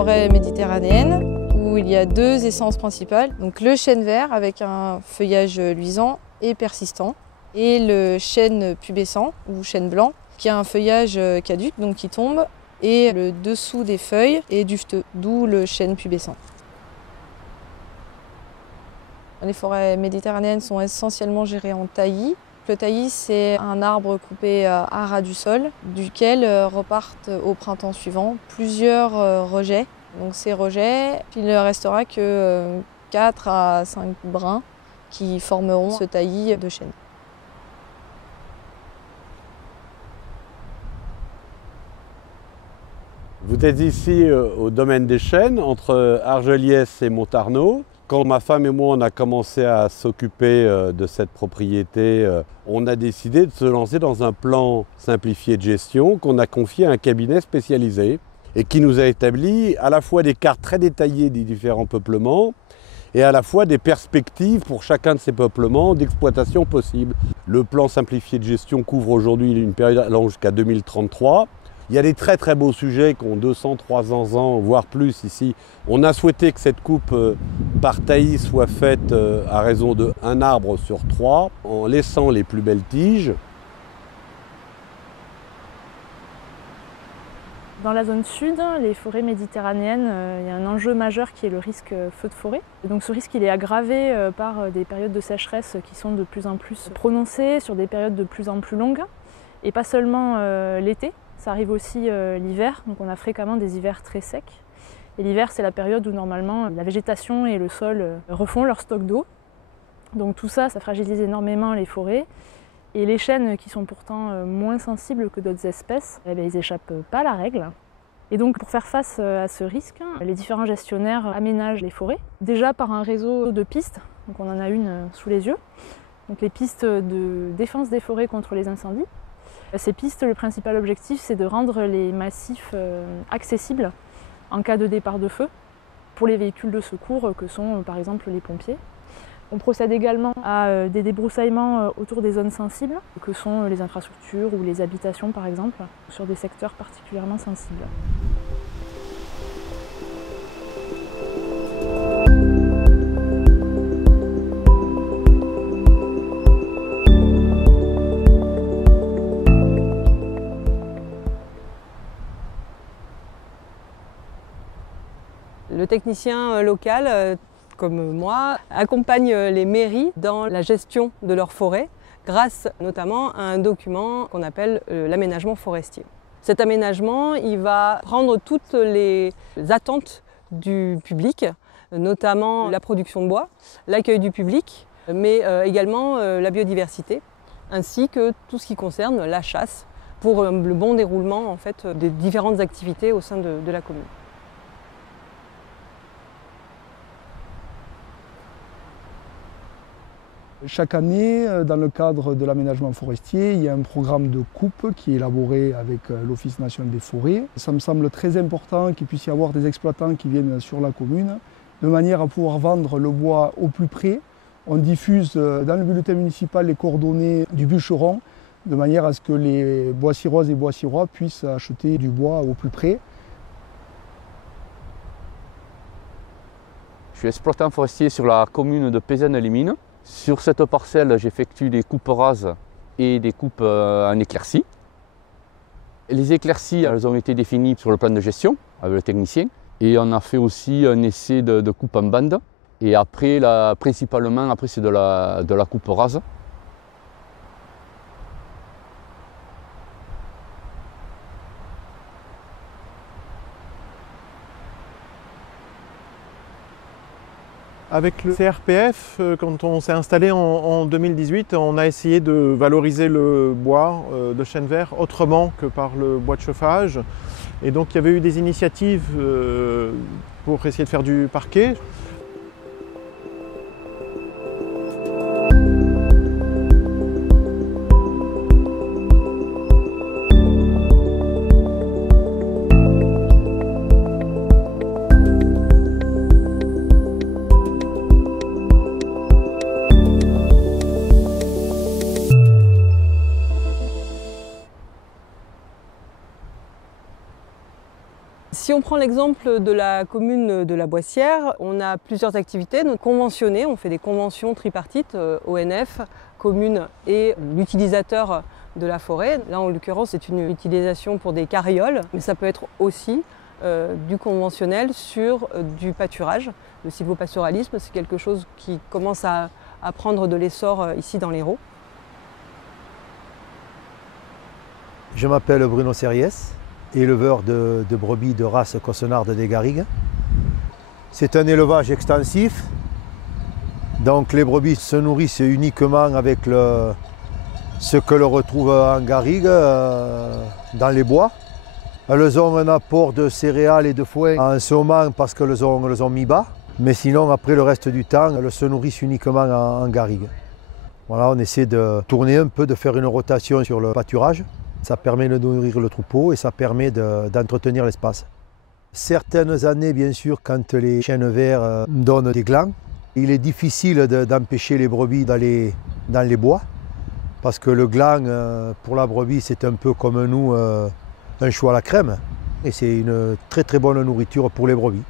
forêt méditerranéenne où il y a deux essences principales. Donc le chêne vert avec un feuillage luisant et persistant et le chêne pubescent ou chêne blanc qui a un feuillage caduc, donc qui tombe, et le dessous des feuilles est duveteux, d'où le chêne pubescent. Les forêts méditerranéennes sont essentiellement gérées en taillis. Le taillis, c'est un arbre coupé à ras du sol, duquel repartent au printemps suivant plusieurs rejets. Donc ces rejets, il ne restera que 4 à 5 brins qui formeront ce taillis de chêne. Vous êtes ici au domaine des chênes, entre Argelliès et Montarnot. Quand ma femme et moi on a commencé à s'occuper de cette propriété, on a décidé de se lancer dans un plan simplifié de gestion qu'on a confié à un cabinet spécialisé et qui nous a établi à la fois des cartes très détaillées des différents peuplements et à la fois des perspectives pour chacun de ces peuplements d'exploitation possible. Le plan simplifié de gestion couvre aujourd'hui une période allant jusqu'à 2033. Il y a des très très beaux sujets qui ont 200, 300 ans, voire plus ici. On a souhaité que cette coupe par taillis soit faite à raison de 1 arbre sur 3, en laissant les plus belles tiges. Dans la zone sud, les forêts méditerranéennes, il y a un enjeu majeur qui est le risque feu de forêt. Et donc ce risque il est aggravé par des périodes de sécheresse qui sont de plus en plus prononcées, sur des périodes de plus en plus longues, et pas seulement l'été. Ça arrive aussi l'hiver, donc on a fréquemment des hivers très secs. Et l'hiver, c'est la période où normalement la végétation et le sol refont leur stock d'eau. Donc tout ça, ça fragilise énormément les forêts. Et les chênes, qui sont pourtant moins sensibles que d'autres espèces, ils n'échappent pas à la règle. Et donc pour faire face à ce risque, les différents gestionnaires aménagent les forêts, déjà par un réseau de pistes, donc on en a une sous les yeux. Donc les pistes de défense des forêts contre les incendies. Ces pistes, le principal objectif, c'est de rendre les massifs accessibles en cas de départ de feu pour les véhicules de secours que sont par exemple les pompiers. On procède également à des débroussaillements autour des zones sensibles, que sont les infrastructures ou les habitations par exemple, sur des secteurs particulièrement sensibles. Le technicien local, comme moi, accompagne les mairies dans la gestion de leurs forêts grâce notamment à un document qu'on appelle l'aménagement forestier. Cet aménagement, il va prendre toutes les attentes du public, notamment la production de bois, l'accueil du public, mais également la biodiversité, ainsi que tout ce qui concerne la chasse pour le bon déroulement en fait, des différentes activités au sein de la commune. Chaque année, dans le cadre de l'aménagement forestier, il y a un programme de coupe qui est élaboré avec l'Office national des forêts. Ça me semble très important qu'il puisse y avoir des exploitants qui viennent sur la commune, de manière à pouvoir vendre le bois au plus près. On diffuse dans le bulletin municipal les coordonnées du bûcheron, de manière à ce que les bois-cireuses et bois-cirois puissent acheter du bois au plus près. Je suis exploitant forestier sur la commune de Pézannes-les-Mines. Sur cette parcelle, j'effectue des coupes rases et des coupes en éclaircie. Les éclaircies, elles ont été définies sur le plan de gestion avec le technicien. Et on a fait aussi un essai de coupe en bande. Et après, principalement, c'est de la coupe rase. Avec le CRPF, quand on s'est installé en 2018, on a essayé de valoriser le bois de chêne vert autrement que par le bois de chauffage. Et donc il y avait eu des initiatives pour essayer de faire du parquet. Si on prend l'exemple de la commune de la Boissière, on a plusieurs activités conventionnées. On fait des conventions tripartites, ONF, commune et l'utilisateur de la forêt. Là, en l'occurrence, c'est une utilisation pour des carrioles, mais ça peut être aussi du conventionnel sur du pâturage. Le sylvopastoralisme, c'est quelque chose qui commence à prendre de l'essor ici dans l'Hérault. Je m'appelle Bruno Serriès, éleveur de brebis de race Cossenarde des Garrigues. C'est un élevage extensif, donc les brebis se nourrissent uniquement avec ce que l'on retrouve en garrigue, dans les bois. Elles ont un apport de céréales et de foin en ce moment parce qu'elles ont mis bas, mais sinon après le reste du temps, elles se nourrissent uniquement en garrigue. Voilà, on essaie de tourner un peu, de faire une rotation sur le pâturage. Ça permet de nourrir le troupeau et ça permet d'entretenir l'espace. Certaines années, bien sûr, quand les chênes verts donnent des glands, il est difficile d'empêcher les brebis d'aller dans les bois parce que le gland, pour la brebis, c'est un peu comme nous, un chou à la crème et c'est une très très bonne nourriture pour les brebis.